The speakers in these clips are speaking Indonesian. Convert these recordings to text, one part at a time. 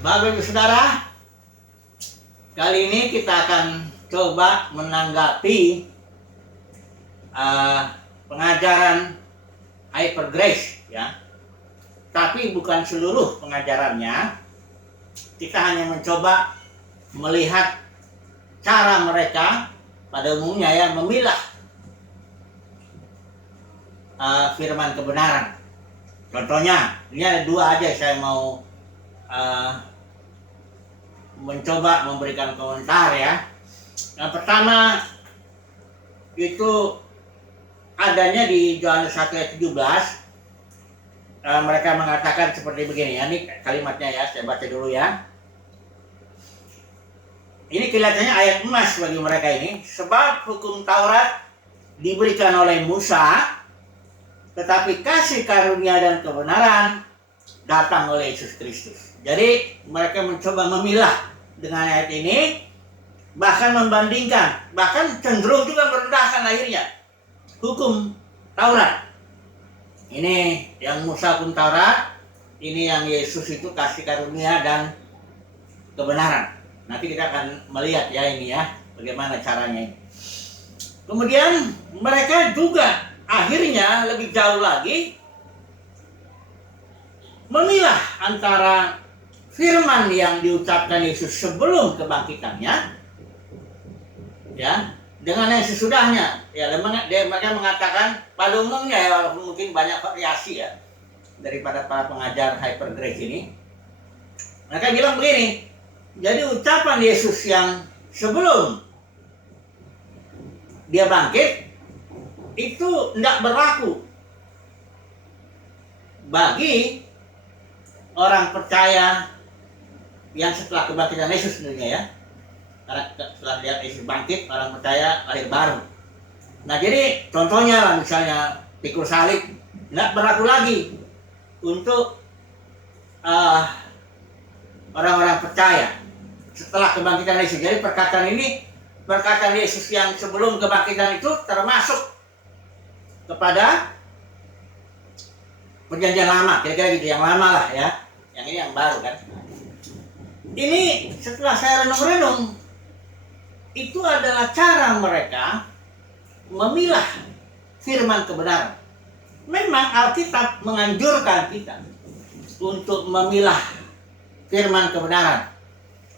Bapak Ibu Saudara, kali ini kita akan coba menanggapi pengajaran Hyper Grace, ya. Tapi bukan seluruh pengajarannya. Kita hanya mencoba melihat cara mereka pada umumnya ya memilah firman kebenaran. Contohnya, ini ada dua aja saya mau mencoba memberikan komentar ya. Yang pertama itu adanya di Yohanes 1 ayat 17. Mereka mengatakan seperti begini ya. Ini kalimatnya ya, saya baca dulu ya. Ini kelihatannya ayat emas bagi mereka ini. Sebab hukum Taurat diberikan oleh Musa, tetapi kasih karunia dan kebenaran datang oleh Yesus Kristus. Jadi mereka mencoba memilah dengan ayat ini, bahkan membandingkan, bahkan cenderung juga merendahkan akhirnya hukum Taurat. Ini yang Musa hukum Taurat, ini yang Yesus itu kasih karunia dan kebenaran. Nanti kita akan melihat ya ini ya, bagaimana caranya ini. Kemudian mereka juga akhirnya lebih jauh lagi memilah antara firman yang diucapkan Yesus sebelum kebangkitannya ya dengan yang sesudahnya. Ya, mereka mengatakan pada umumnya ya, walaupun mungkin banyak variasi ya daripada para pengajar Hyper Grace ini. Mereka bilang begini, jadi ucapan Yesus yang sebelum dia bangkit itu tidak berlaku bagi orang percaya yang setelah kebangkitan Yesus tentunya ya. Karena setelah lihat Yesus bangkit, orang percaya lahir baru. Nah jadi contohnya lah misalnya pikul salib tidak berlaku lagi untuk orang-orang percaya setelah kebangkitan Yesus. Jadi perkataan Yesus yang sebelum kebangkitan itu termasuk kepada perjanjian lama, kira-kira gitu, yang lama lah ya. Yang ini yang baru kan. Ini setelah saya renung-renung, itu adalah cara mereka memilah firman kebenaran. Memang Alkitab menganjurkan kita untuk memilah firman kebenaran.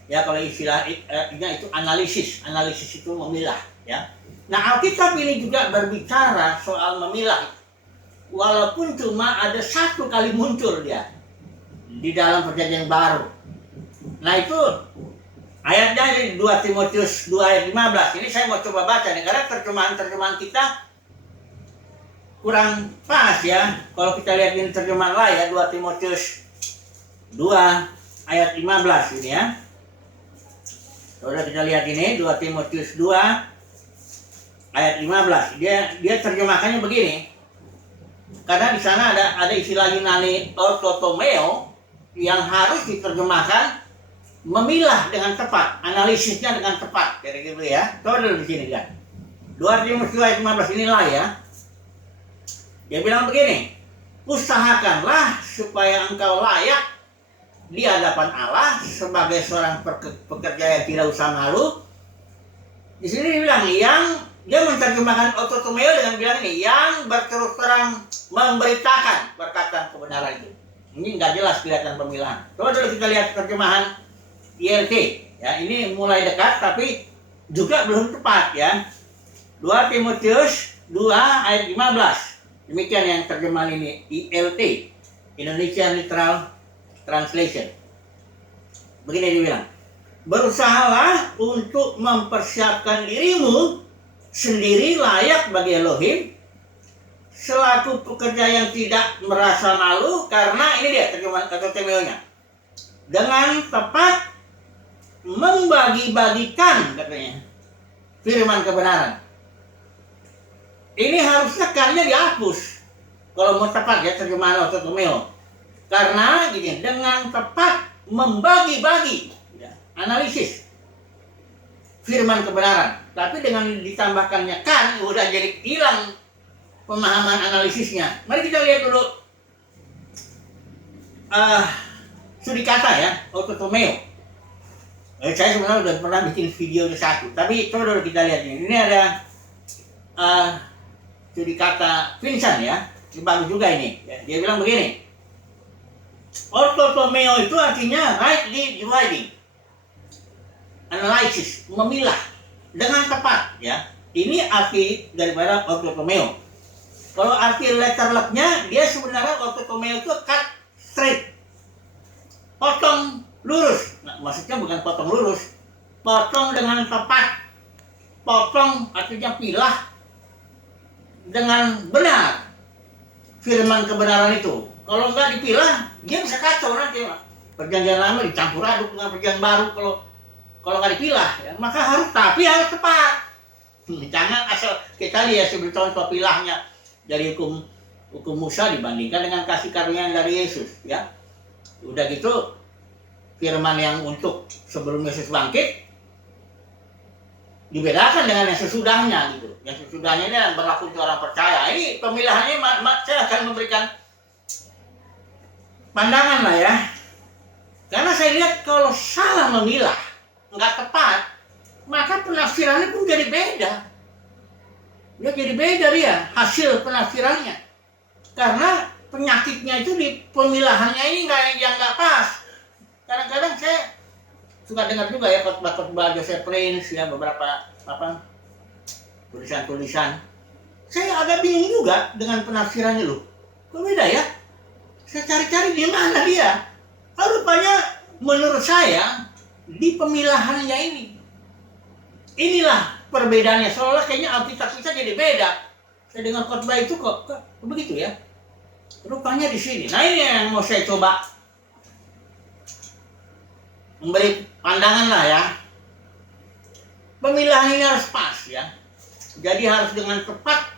Ya kalau istilahnya itu analisis itu memilah ya. Nah Alkitab ini juga berbicara soal memilah. Walaupun cuma ada satu kali muncul dia di dalam perjanjian baru. Nah itu ayatnya di 2 Timotius 2 ayat 15. Ini saya mau coba baca nih, karena terjemahan kita kurang pas ya. Kalau kita lihat ini terjemahan lain ya, 2 Timotius 2 ayat 15 ini ya. Saudara kita lihat ini 2 Timotius 2 ayat 15. Dia terjemahkannya begini. Karena di sana ada istilah Yunani ortotomeo yang harus diterjemahkan memilah dengan tepat, analisisnya dengan tepat, kayak gitu ya. Coba dulu di sini kan. 2 Timotius 2 ayat 15 inilah ya. Dia bilang begini, usahakanlah supaya engkau layak di hadapan Allah sebagai seorang pekerja yang tidak usah malu. Di sini dia bilang dia menerjemahkan ortotomeo dengan bilang ini, yang berterus terang memberitakan perkataan kebenaran itu. Ini nggak jelas kelihatan pemilahan. Coba dulu kita lihat terjemahan ILT. Ya, ini mulai dekat tapi juga belum tepat ya. 2 Timotius 2 ayat 15. Demikian yang terjemahan ini ILT, Indonesia Literal Translation. Begini dia bilang, berusahalah untuk mempersiapkan dirimu sendiri layak bagi Elohim selaku pekerja yang tidak merasa malu, karena ini dia terjemahan ortotomeo-nya, dengan tepat membagi-bagikan katanya firman kebenaran. Ini harusnya kannya dihapus kalau mau tepat ya terjemahan ortotomeo, karena gini, dengan tepat membagi-bagi ya, analisis firman kebenaran. Tapi dengan ditambahkannya kan udah jadi hilang pemahaman analisisnya. Mari kita lihat dulu sudikata ya, ototomeo. Saya sebenarnya udah pernah bikin video satu, tapi coba dulu kita lihat ini. Ini ada sudikata Vincent ya, ini bagus juga ini. Dia bilang begini, ototomeo itu artinya rightly dividing, analysis, memilah dengan tepat ya. Ini arti daripada ototomeo. Kalau arti letterleknya, dia sebenarnya ototomeo itu cut straight, potong lurus. Nah, maksudnya bukan potong lurus, potong dengan tepat. Potong artinya pilah dengan benar firman kebenaran itu. Kalau nggak dipilah, dia bisa kacau nanti. Perjanjian lama dicampur aduk dengan perjanjian baru kalau nggak dipilah ya. Maka harus tepat. Jangan asal kita lihat sebagai contoh pilahnya dari hukum Musa dibandingkan dengan kasih karunia dari Yesus ya. Udah gitu firman yang untuk sebelum Yesus bangkit dibedakan dengan yang sesudahnya gitu. Yang sesudahnya ini yang berlaku untuk orang percaya. Ini pemilahannya saya akan memberikan pandangan lah ya. Karena saya lihat kalau salah memilah, nggak tepat, maka penafsirannya pun jadi beda. Dia jadi beda dia hasil penafsirannya. Karena penyakitnya itu di pemilahannya ini yang nggak pas. Kadang-kadang saya suka dengar juga ya khotbah Joseph Prince ya, beberapa tulisan-tulisan. Saya agak bingung juga dengan penafsirannya loh. Kok beda ya? Saya cari-cari di mana dia. Rupanya menurut saya di pemilahannya ini. Inilah perbedaannya. Seolah kayaknya Alkitab kita jadi beda. Saya dengar khotbah itu kok begitu ya. Rupanya di sini. Nah ini yang mau saya coba memberi pandangan lah ya. Pemilahan ini harus pas ya. Jadi harus dengan tepat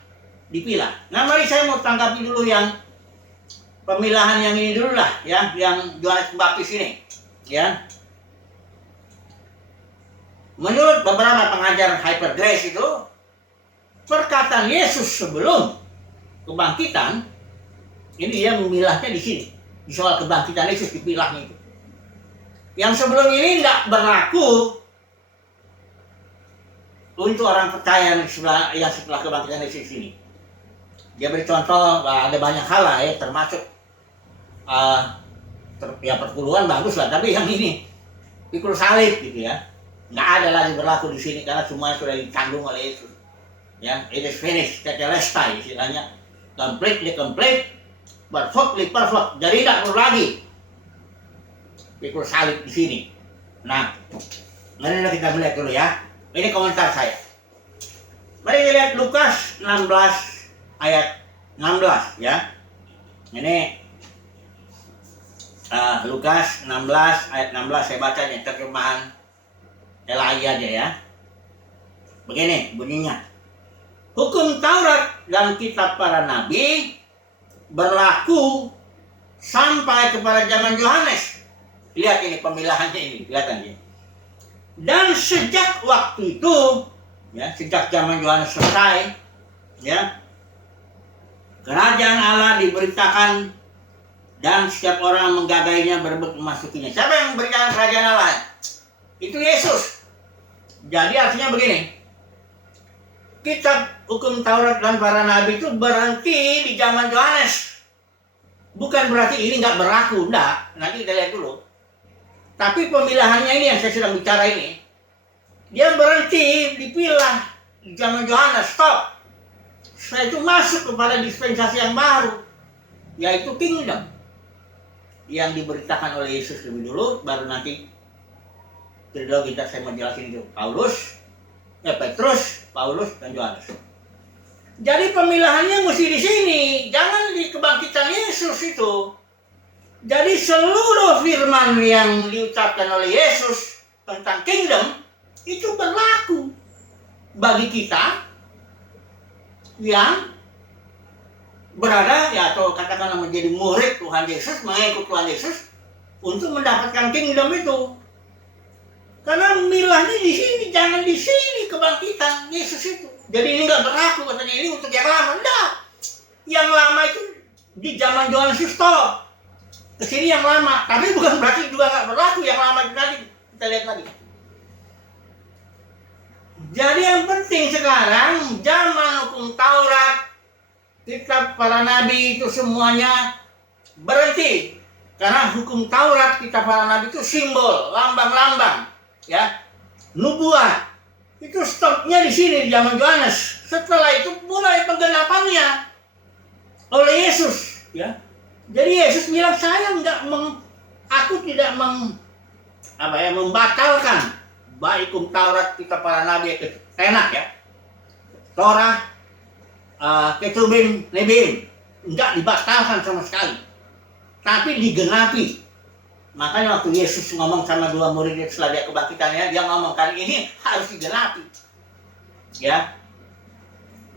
dipilah. Nah mari saya mau tanggapi dulu yang pemilahan yang ini dulu lah ya. Yang Yohanes Pembaptis ini ya. Menurut beberapa pengajar Hyper Grace itu, perkataan Yesus sebelum kebangkitan, ini dia memilahnya di sini. Di soal kebangkitan Yesus dipilahnya itu. Yang sebelum ini nggak berlaku untuk orang percaya yang setelah kebangkitan Yesus ini. Dia beri contoh, ada banyak hal lah ya, termasuk ya perpuluhan bagus lah, tapi yang ini pikul salib gitu ya, nggak ada lagi berlaku di sini karena semuanya sudah ditanggung oleh Yesus. Ya, it is finished, tetelestai istilahnya, completely complete, perfectly perfect. Jadi tidak perlu lagi pikul salib di sini. Nah, mari kita melihat dulu ya. Ini komentar saya. Mari kita lihat Lukas 16 ayat 16 ya. Ini Lukas 16 ayat 16 saya baca nih terjemahan LAI aja ya. Begini bunyinya. Hukum Taurat dan kitab para nabi berlaku sampai kepada zaman Yohanes. Lihat ini pemilahannya ini, kelihatan ya. Dan sejak waktu itu, ya, sejak zaman Yohanes selesai, ya, kerajaan Allah diberitakan dan setiap orang menggadainya berebut memasukinya. Siapa yang memberikan kerajaan Allah? Itu Yesus. Jadi artinya begini, kitab hukum Taurat dan para nabi itu berhenti di zaman Yohanes. Bukan berarti ini nggak berlaku, enggak. Nanti kita lihat dulu. Tapi pemilahannya ini yang saya sedang bicara ini, dia berhenti dipilah di zaman Yohanes. Stop. Setelah itu masuk kepada dispensasi yang baru, yaitu kingdom, yang diberitakan oleh Yesus lebih dulu, baru nanti kita saya menjelaskan itu Petrus, Paulus, dan Yohanes. Jadi pemilahannya mesti di sini, jangan di kebangkitan Yesus itu. Jadi seluruh firman yang diucapkan oleh Yesus tentang kingdom itu berlaku bagi kita yang berada ya atau katakanlah menjadi murid Tuhan Yesus, mengikut Tuhan Yesus untuk mendapatkan kingdom itu. Karena milahnya di sini, jangan di sini kebangkitan Yesus itu. Jadi ini nggak berlaku katanya, ini untuk yang lama. Enggak. Yang lama itu di zaman Yohanes stop. ke sini yang lama, tapi bukan berarti juga nggak berlaku yang lama itu lagi. Kita lihat lagi. Jadi yang penting sekarang zaman hukum Taurat, kitab para nabi itu semuanya berhenti. Karena hukum Taurat, kitab para nabi itu simbol, lambang-lambang, ya, nubuat. Itu stopnya di sini di zaman Yohanes. Setelah itu mulai penggenapannya oleh Yesus, ya. Jadi Yesus bilang saya aku tidak membatalkan baik hukum Taurat, kitab para nabi, enak ya. Torah, Ketubim, Nebim, enggak dibatalkan sama sekali, tapi digenapi. Makanya waktu Yesus ngomong sama dua muridnya setelah dia kebangkitannya, dia ngomongkan ini harus digenapi. Ya,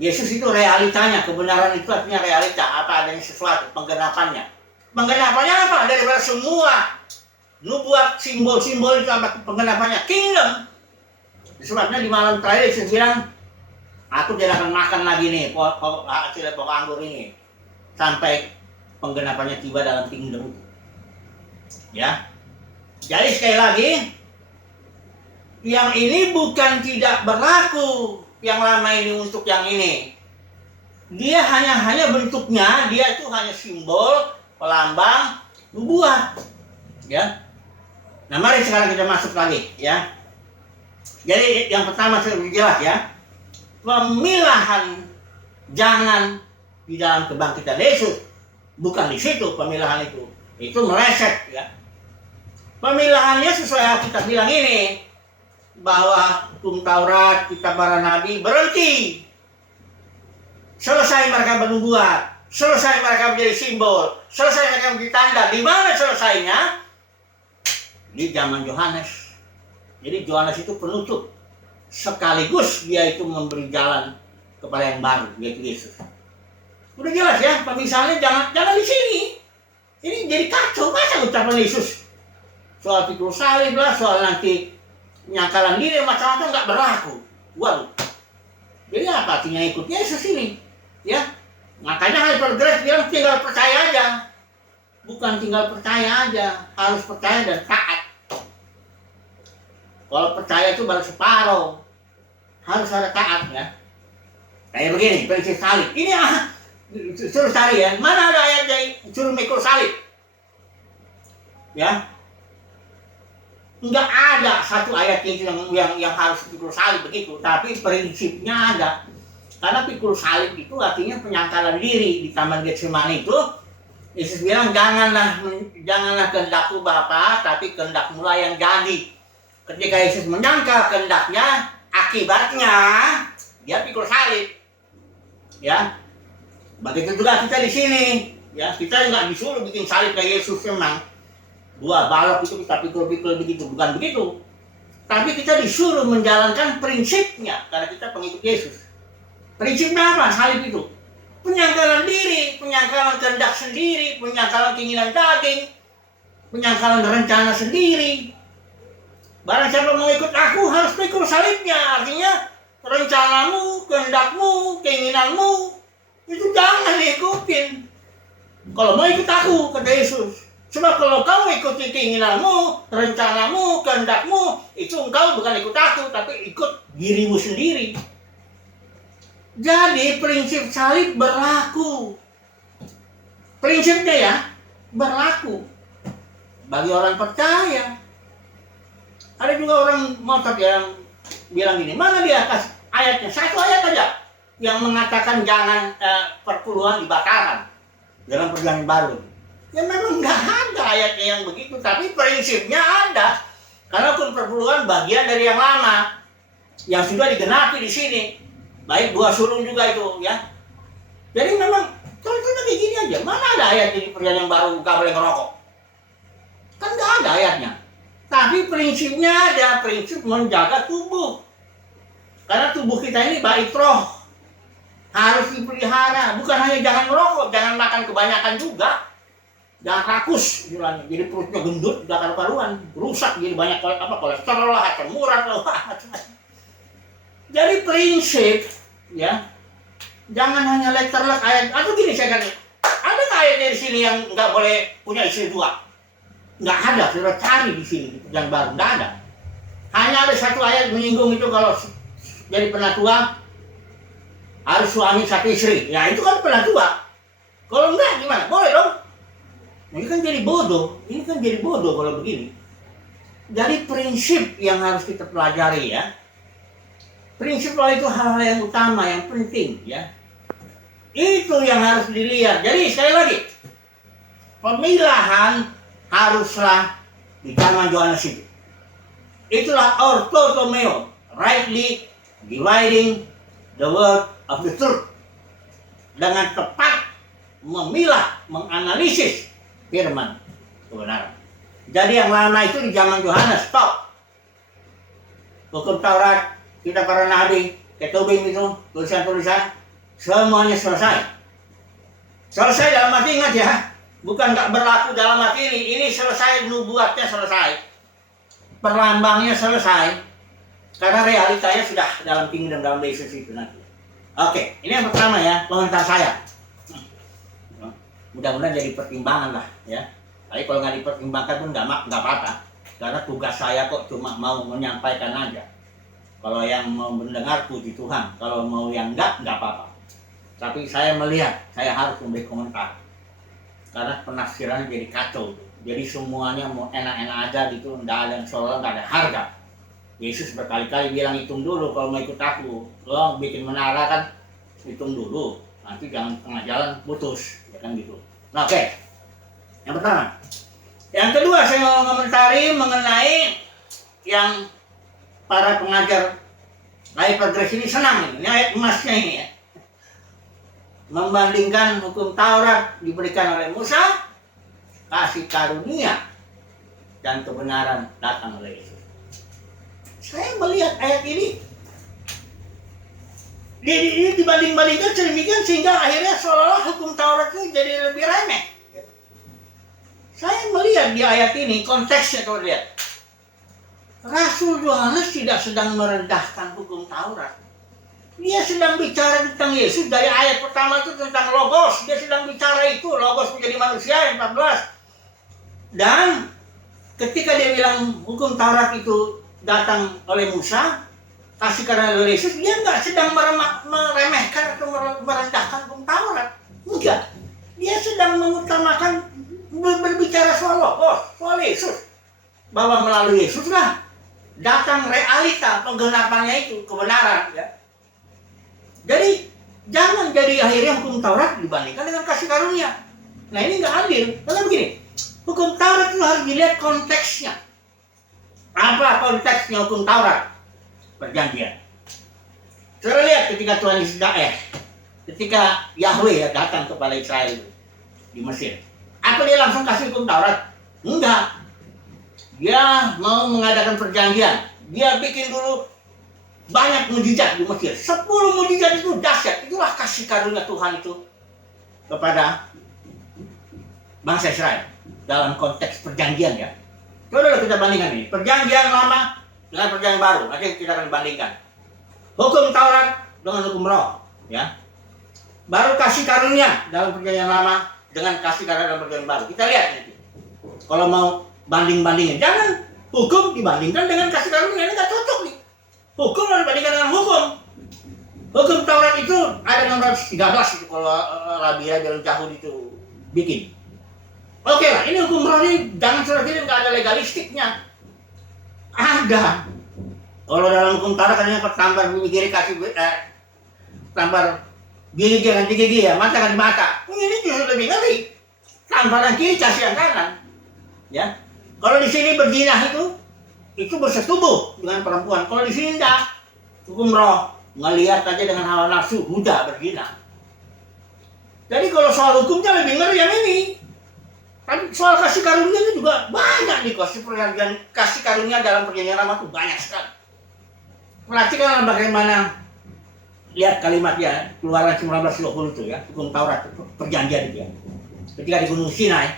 Yesus itu realitanya, kebenaran itu artinya realita, apa adanya sesuatu, penggenapannya. Penggenapannya apa? Daripada semua nubuat, simbol-simbol itu apa penggenapannya? Kingdom. Sebabnya di malam terakhir Yesus bilang, aku tidak akan makan lagi nih hasil pokok anggur ini sampai penggenapannya tiba dalam kingdom. Ya, jadi sekali lagi, yang ini bukan tidak berlaku yang lama ini untuk yang ini. Dia hanya bentuknya, dia itu hanya simbol, pelambang, nubuat. Ya. Nah, mari sekarang kita masuk lagi, ya. Jadi yang pertama sudah jelas ya, pemilahan jangan di dalam kebangkitan Yesus, bukan di situ pemilahan itu meleset ya. Pemilahannya sesuai Alkitab bilang ini, bahwa hukum Taurat, kitab para nabi berhenti. Selesai mereka bernubuat, selesai mereka menjadi simbol, selesai mereka menjadi tanda. Di mana selesainya? Di zaman Yohanes. Jadi Yohanes itu penutup, sekaligus dia itu memberi jalan kepada yang baru, yaitu Yesus. Udah jelas ya, pemisahannya jangan di sini. Ini jadi kacau, masa ucapan Yesus soal pikul salib lah, soal nanti penyangkalan diri macam-macam nggak berlaku. Waduh. Jadi apa artinya ikut Yesus ini? Ya, makanya Hypergrace bilang tinggal percaya aja. Bukan tinggal percaya aja, harus percaya dan taat. Kalau percaya itu baru separuh, harus ada taat ya. Kayak begini, prinsip salib. Ini suruh cari ya, mana ada ayat yang suruh mikul salib? Ya, nggak ada satu ayat yang harus pikul salib begitu, tapi prinsipnya ada. Karena pikul salib itu artinya penyangkalan diri. Di Taman Getsemani itu Yesus bilang janganlah kehendakku Bapa, tapi kehendakmu yang jadi. Ketika Yesus menyangkal kehendaknya, akibatnya dia pikul salib. Ya, begitu juga kita di sini. Ya, kita nggak disuruh bikin salib kayak Yesus memang. Dua balok itu kita pikul-pikul begitu, bukan begitu. Tapi kita disuruh menjalankan prinsipnya karena kita pengikut Yesus. Prinsipnya apa? Salib itu penyangkalan diri, penyangkalan kehendak sendiri, penyangkalan keinginan daging, penyangkalan rencana sendiri. Barang siapa mau ikut aku harus pikul salibnya. Artinya rencanamu, kehendakmu, keinginanmu itu jangan diikutin. Kalau mau ikut aku, kata Yesus. Sebab kalau kamu ikuti keinginanmu, rencanamu, kehendakmu, itu engkau bukan ikut aku, tapi ikut dirimu sendiri. Jadi prinsip salib berlaku. Prinsipnya ya, berlaku. Bagi orang percaya. Ada juga orang ngotot yang bilang gini, mana di atas ayatnya? Satu ayat aja yang mengatakan jangan perpuluhan dibatalkan dalam perjanjian baru. Ya memang nggak ada ayatnya yang begitu, tapi prinsipnya ada. Karena pun perpuluhan bagian dari yang lama yang sudah digenapi di sini. Baik dua sulung juga itu ya. Jadi memang kalau kita kayak gini aja, mana ada ayat di perjanjian baru nggak boleh ngerokok? Kan nggak ada ayatnya. Tapi prinsipnya ada, prinsip menjaga tubuh. Karena tubuh kita ini baik roh, harus dipelihara. Bukan hanya jangan merokok, jangan makan kebanyakan juga. Jangan rakus istilahnya, jadi perutnya gendut, udah karu-karuan, rusak, jadi banyak kolesterol lah, asam urat lah. Jadi prinsip, ya, jangan hanya letterlek ayat. Atau gini saya kata, ada Ada nggak ayat dari sini yang nggak boleh punya istri dua? Nggak ada. Saudara cari di sini di perjanjian baru, nggak ada. Hanya ada satu ayat menyinggung itu kalau jadi penatua harus suami satu istri. Ya itu kan penatua. Kalau enggak gimana? Boleh dong. Ini kan jadi bodoh. Ini kan jadi bodoh kalau begini. Jadi prinsip yang harus kita pelajari ya. Prinsip law itu hal-hal yang utama, yang penting ya. Itu yang harus dilihat. Jadi sekali lagi, pemilahan haruslah di zaman Yohanes itu. Itulah orthotomeo, rightly dividing the word of the truth. Dengan tepat memilah, menganalisis firman kebenaran. Jadi yang lama itu di zaman Yohanes, stop. Hukum Taurat, kita para nabi, ketubim itu, tulisan-tulisan, semuanya selesai. Selesai dalam arti ingat ya, bukan nggak berlaku dalam arti ini selesai, nubuatnya selesai. Perlambangnya selesai. Karena realitanya sudah dalam kingdom, dalam Yesus itu nanti. Oke, ini yang pertama ya, komentar saya. Mudah-mudahan jadi pertimbangan lah ya. Tapi kalau nggak dipertimbangkan pun nggak apa-apa. Karena tugas saya kok cuma mau menyampaikan aja. Kalau yang mau mendengar puji Tuhan. Kalau mau yang nggak apa-apa. Tapi saya melihat, saya harus memberi komentar. Karena penafsirannya jadi kacau. Jadi semuanya mau enak-enak aja gitu. Nggak ada yang seolah nggak ada harga. Yesus berkali-kali bilang hitung dulu kalau mau ikut aku. Lo bikin menara kan hitung dulu. Nanti jangan tengah jalan putus. Ya kan gitu. Nah, oke. Yang pertama. Yang kedua saya mau komentari mengenai yang para pengajar hypergrace ini senang ini ayat emasnya ini ya. Membandingkan hukum Taurat diberikan oleh Musa, kasih karunia dan kebenaran datang oleh Yesus. Saya melihat ayat ini dibanding-bandingkan sedemikian sehingga akhirnya seolah-olah hukum Taurat itu jadi lebih remeh. Saya melihat di ayat ini, konteksnya kalau lihat. Rasul Yohanes tidak sedang merendahkan hukum Taurat. Dia sedang bicara tentang Yesus. Dari ayat pertama itu tentang Logos. Dia sedang bicara itu, Logos menjadi manusia, ayat 14. Dan ketika dia bilang hukum Taurat itu datang oleh Musa, kasih karunia oleh Yesus, dia nggak sedang meremehkan atau merendahkan hukum Taurat. Enggak. Dia sedang mengutamakan berbicara soal Logos, soal Yesus. Bahwa melalui Yesus lah datang realita penggenapannya itu, kebenaran ya. Jadi jangan jadi akhirnya hukum Taurat dibandingkan dengan kasih karunia. Nah ini nggak adil. Karena begini, hukum Taurat itu harus dilihat konteksnya. Apa konteksnya hukum Taurat? Perjanjian. Saudara lihat ketika Tuhan Yesus ketika Yahweh datang kepada Israel itu di Mesir. Apa dia langsung kasih hukum Taurat? Enggak. Dia mau mengadakan perjanjian. Dia bikin dulu banyak mujizat di Mesir. 10 mujizat itu dahsyat. Itulah kasih karunia Tuhan itu kepada bangsa Israel dalam konteks perjanjian ya. Coba kita bandingkan ini. Perjanjian lama dengan perjanjian baru. Nanti kita akan bandingkan. Hukum Taurat dengan hukum Roh ya. Baru kasih karunia dalam perjanjian lama dengan kasih karunia dalam perjanjian baru. Kita lihat nanti. Kalau mau banding-bandingin, jangan hukum dibandingkan dengan kasih karunia, ini nggak cocok nih. Hukum harus dibandingkan dengan hukum. Hukum Taurat itu ada nomor 13 itu kalau Rabi Bilang Jahud itu bikin. Oke lah, ini hukum Roh ini jangan surat ini nggak ada legalistiknya. Ada. Kalau dalam hukum Taurat katanya tambah gigi kasih tambah gigi ganti gigi ya, mata ganti mata. Ini justru lebih ngeri. Tamparan kiri kasih yang kanan. Ya. Kalau di sini berzina itu bersetubuh dengan perempuan. Kalau di sini enggak. Hukum Roh ngelihat aja dengan hawa nafsu, mudah berzina. Jadi kalau soal hukumnya lebih ngeri yang ini. Tapi soal kasih karunia itu juga banyak nih kasih karunia dalam perjanjian lama itu banyak sekali. Perhatikan bagaimana lihat kalimatnya Keluaran 19:20 itu ya, hukum Taurat itu, perjanjian itu ya. Ketika di Gunung Sinai,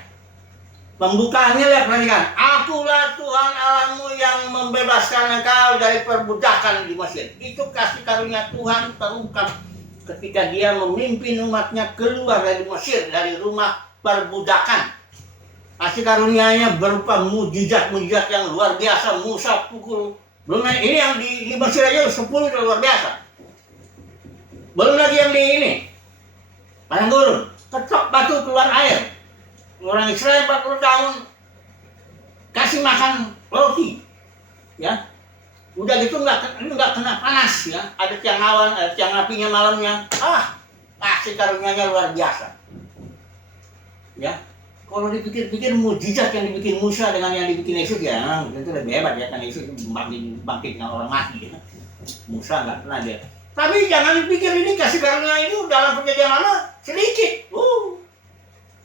pembukaannya lihat perhatikan. Akulah Tuhan Allahmu yang membebaskan engkau dari perbudakan di Mesir. Itu kasih karunia Tuhan terungkap ketika dia memimpin umatnya keluar dari Mesir, dari rumah perbudakan. Kasih karunia-Nya berupa mujizat-mujizat yang luar biasa. Musa pukul, belum ini yang di Mesir aja 10 itu luar biasa. Belum lagi yang di ini padang gurun, ketok batu keluar air. Orang Israel 40 tahun kasih makan roti, ya. Udah gitu nggak kena panas, ya. Ada tiang awan, ada tiang apinya malamnya. Kasih karunia-Nya luar biasa, ya. Kalau dipikir-pikir mujizat yang dibikin Musa dengan yang dibikin Yesus, ya itu lebih hebat, ya. Kan Yesus bangkitkan orang mati, ya. Musa nggak pernah dia. Tapi jangan dipikir ini kasih karunia itu dalam perjanjian lama sedikit.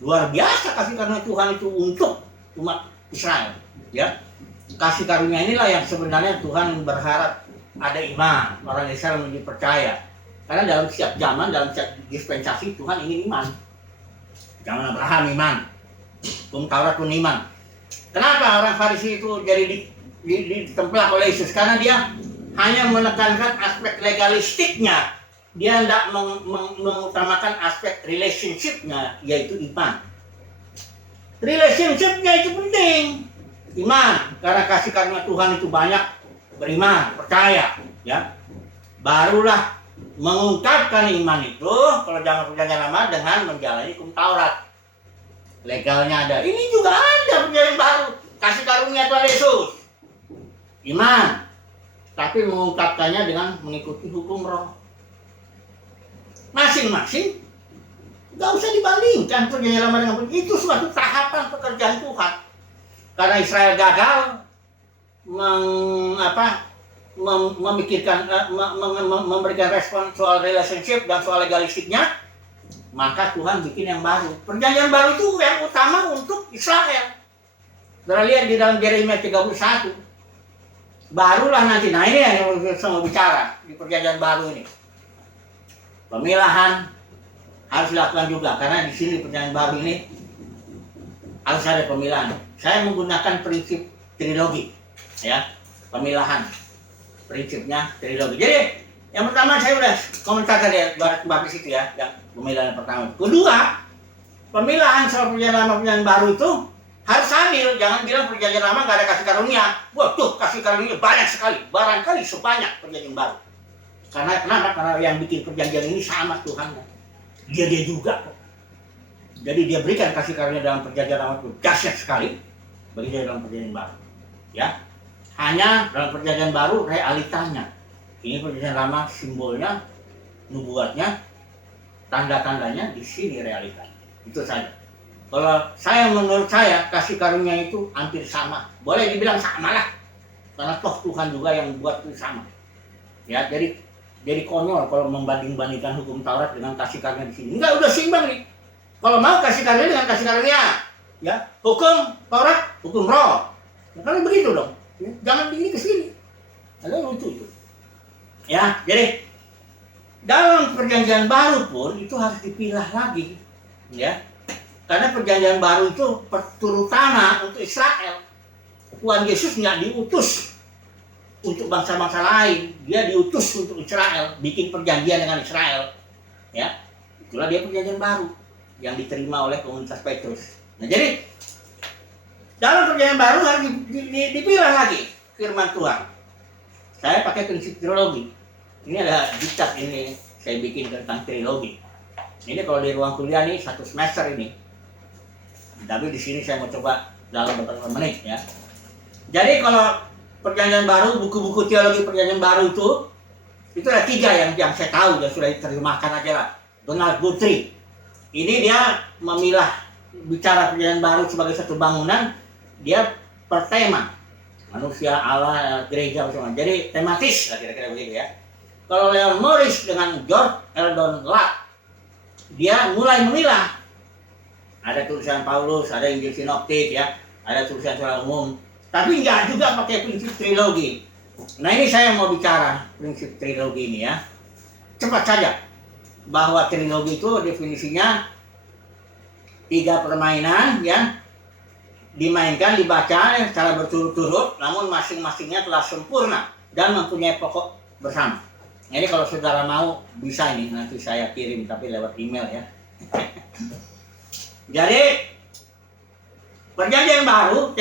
Luar biasa kasih karunia Tuhan itu untuk umat Israel, ya. Kasih karunia inilah yang sebenarnya Tuhan berharap ada iman, orang Israel menjadi percaya. Karena dalam setiap zaman, dalam setiap dispensasi Tuhan ingin iman. Zaman Abraham iman, hukum Taurat pun iman. Kenapa orang Farisi itu jadi ditempelak oleh Yesus? Karena dia hanya menekankan aspek legalistiknya, dia tidak mengutamakan aspek relationship-nya, yaitu iman. Relationship-nya itu penting, iman, karena kasih karunia Tuhan itu banyak, beriman, percaya, ya. Barulah mengungkapkan iman itu kalau zaman perjanjian lama dengan menjalani hukum Taurat. Legalnya ada, ini juga ada perjanjian baru, kasih karunia Tuhan Yesus, iman, tapi mengungkapkannya dengan mengikuti hukum Roh. Masing-masing nggak usah dibandingkan perjanjian lama dengan perjanjian. Itu suatu tahapan pekerjaan Tuhan. Karena Israel gagal memberikan respon soal relationship dan soal legalistiknya, maka Tuhan bikin yang baru. Perjanjian baru itu yang utama untuk Israel. Saudara lihat di dalam Yeremia 31. Barulah nanti, nah ini yang saya mau bicara di perjanjian baru ini. Pemilahan harus dilakukan juga, karena di sini perjanjian baru ini harus ada pemilahan. Saya menggunakan prinsip trilogi, ya, pemilahan. Prinsipnya trilogi. Jadi yang pertama saya udah komentar tadi ya, baris itu ya, yang pemilahan yang pertama. Kedua, pemilahan soal perjanjian lama perjanjian baru itu harus adil. Jangan bilang perjanjian lama gak ada kasih karunia. Wah tuh kasih karunia banyak sekali, barangkali sebanyak perjanjian baru. Karena kenapa? Karena yang bikin perjanjian ini sama Tuhan. Dia juga. Jadi dia berikan kasih karunia dalam perjanjian lama itu dahsyat sekali bagi dia dalam perjanjian baru. Ya, hanya dalam perjanjian baru realitanya. Ini perjanjian lama simbolnya, nubuatnya, tanda-tandanya, di sini realitanya. Itu saja. Kalau menurut saya kasih karunia itu hampir sama. Boleh dibilang sama lah. Karena toh Tuhan juga yang buat itu sama. Ya, jadi konyol kalau membanding-bandingkan hukum Taurat dengan kasih karunia di sini. Enggak, udah seimbang nih. Kalau mau kasih karunia dengan kasih karunia, ya, hukum Taurat, hukum Roh. Nah, kan begitu dong. Ya, jangan begini ke sini. Ada lucu itu. Ya, jadi dalam perjanjian baru pun itu harus dipilah lagi, ya. Karena perjanjian baru itu terutama untuk Israel. Tuhan Yesus nggak diutus untuk bangsa-bangsa lain, dia diutus untuk Israel, bikin perjanjian dengan Israel, ya. Itulah dia perjanjian baru yang diterima oleh komunitas Petrus. Nah, jadi dalam perjanjian baru harus dipilah lagi firman Tuhan. Saya pakai prinsip trilogi. Ini ada diktat ini saya bikin tentang trilogi. Ini kalau di ruang kuliah nih 1 semester ini. Tapi di sini saya mau coba dalam beberapa menit, ya. Jadi kalau perjanjian baru, buku-buku teologi perjanjian baru itu ada 3 yang saya tahu dan sudah diterjemahkan aja lah. Donald Guthrie. Ini dia memilah bicara perjanjian baru sebagai satu bangunan, dia per tema. Manusia, Allah, gereja, macam-macam. Jadi tematis lah kira-kira begitu, ya. Kalau Leon Morris dengan George Eldon Ladd, dia mulai memilah. Ada tulisan Paulus, ada Injil Sinoptik, ya, ada tulisan secara umum. Tapi enggak juga pakai prinsip trilogi. Nah, ini saya mau bicara prinsip trilogi ini, ya. Cepat saja. Bahwa trilogi itu definisinya 3 permainan, ya. Dimainkan, dibaca secara berturut-turut, namun masing-masingnya telah sempurna dan mempunyai pokok bersama. Jadi kalau saudara mau bisa ini nanti saya kirim tapi lewat email ya. Jadi perjanjian baru,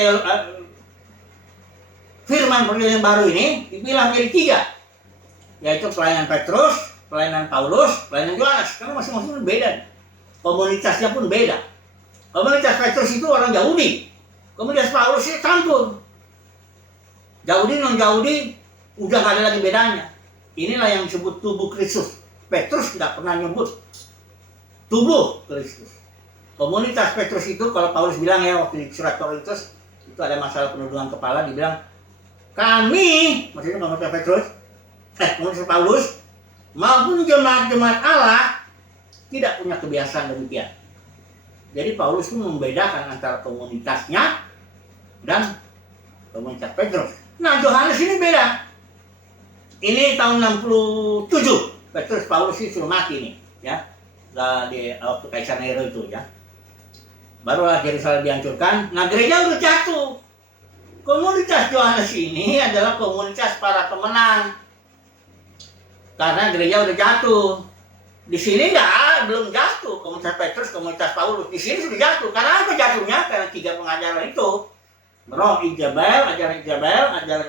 firman perjanjian baru ini dipilah menjadi 3, yaitu pelayanan Petrus, pelayanan Paulus, pelayanan Yohanes. Karena masing-masing beda, komunitasnya pun beda. Komunitas Petrus itu orang Yahudi, komunitas Paulus itu campur. Yahudi non Yahudi udah gak ada lagi bedanya. Inilah yang disebut tubuh Kristus. Petrus tidak pernah nyebut tubuh Kristus. Komunitas Petrus itu, kalau Paulus bilang ya waktu di surat Korintus itu ada masalah penundukan kepala, dibilang kami, maksudnya komunitas Petrus, komunitas Paulus maupun jemaat-jemaat Allah tidak punya kebiasaan demikian. Jadi Paulus pun membedakan antara komunitasnya dan komunitas Petrus. Nah, Yohanes ini beda. Ini tahun 67, Petrus Paulus itu sudah mati nih, ya. Di waktu Kaisar Nero itu ya. Barulah Yerusalem dihancurkan. Nah, gereja udah jatuh. Komunitas Yohanes ini adalah komunitas para pemenang. Karena gereja udah jatuh. Di sini belum jatuh komunitas Petrus, komunitas Paulus. Di sini sudah jatuh. Karena apa jatuhnya? Karena 3 pengajaran itu. Roh Ijabel, ajaran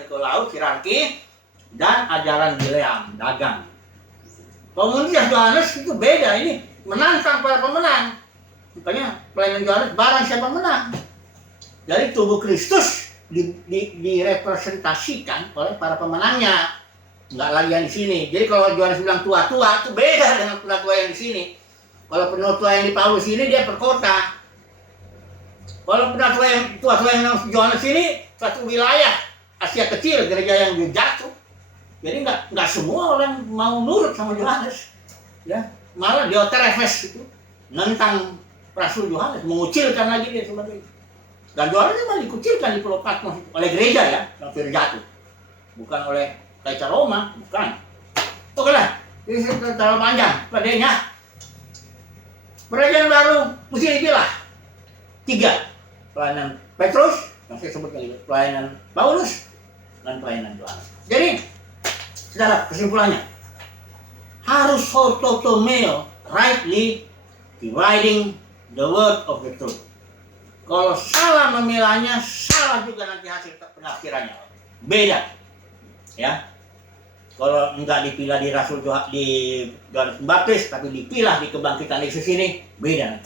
Nikolaus, hierarki, dan ajaran Bileam, dagang. Komunitas Yohanes itu beda, ini menantang para pemenang. Makanya pelayanan Yohanes barang siapa menang. Jadi tubuh Kristus direpresentasikan oleh para pemenangnya. Enggak lagi yang di sini. Jadi kalau Yohanes bilang tua-tua itu beda dengan tua-tua yang di sini. Kalau penatua yang di Paulus ini dia perkota. Kalau penatua yang tua-tua yang Yohanes ini satu wilayah Asia kecil, gereja yang jatuh. Jadi nggak semua orang mau nurut sama Yohanes, ya. Malah Diotrefes itu nentang Rasul Yohanes, mengucilkan lagi dia sebagai. Dan Yohanes memang dikucilkan di Pulau Patmos oleh gereja ya, yang sudah jatuh, bukan oleh Kaisar Roma, bukan. Oke lah, ini terlalu panjang padanya. Perjanjian baru mesti dipilah 3, pelayanan Petrus, yang saya sebut tadi, pelayanan Paulus, dan pelayanan Yohanes. Jadi saudara, kesimpulannya harus orthotomeo, rightly dividing the word of the truth. Kalau salah memilahnya, salah juga nanti hasil penafsirannya. Beda, ya. Kalau enggak dipilah di Rasul di Yohanes Pembaptis, tapi dipilah di kebangkitan Yesus ini, beda.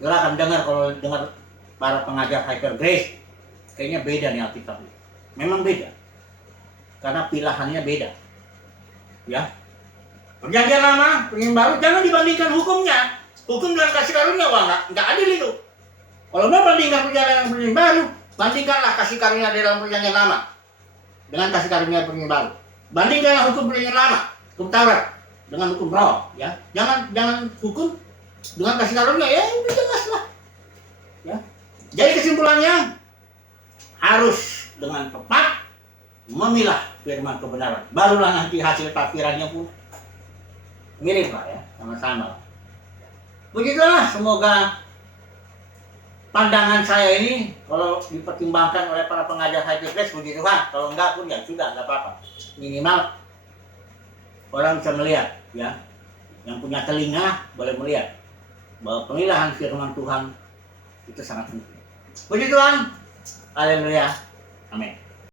Saudara akan dengar kalau dengar para pengajar Hyper Grace, kayaknya beda nih Alkitab. Memang beda. Karena pilihannya beda. Ya. Perjanjian lama, perjanjian baru, jangan dibandingkan hukumnya. Hukum dengan kasih karunia, wah enggak adil itu. Kalau mau bandingkan perjanjian baru, bandingkanlah kasih karunia dalam perjanjian lama dengan kasih karunia perjanjian baru. Bandingkanlah hukum perjanjian lama, hukum Taurat dengan hukum Roh, ya. Jangan hukum dengan kasih karunia, ya udah jelas lah. Ya. Jadi kesimpulannya harus dengan tepat memilah firman kebenaran. Barulah nanti hasil tafsirannya pun mirip lah ya, sama-sama. Begitulah, semoga pandangan saya ini kalau dipertimbangkan oleh para pengajar HTPS, puji Tuhan. Kalau enggak pun ya sudah, enggak apa-apa. Minimal orang bisa melihat, ya. Yang punya telinga boleh melihat bahwa pemilahan firman Tuhan itu sangat penting. Puji Tuhan. Haleluya. Amin.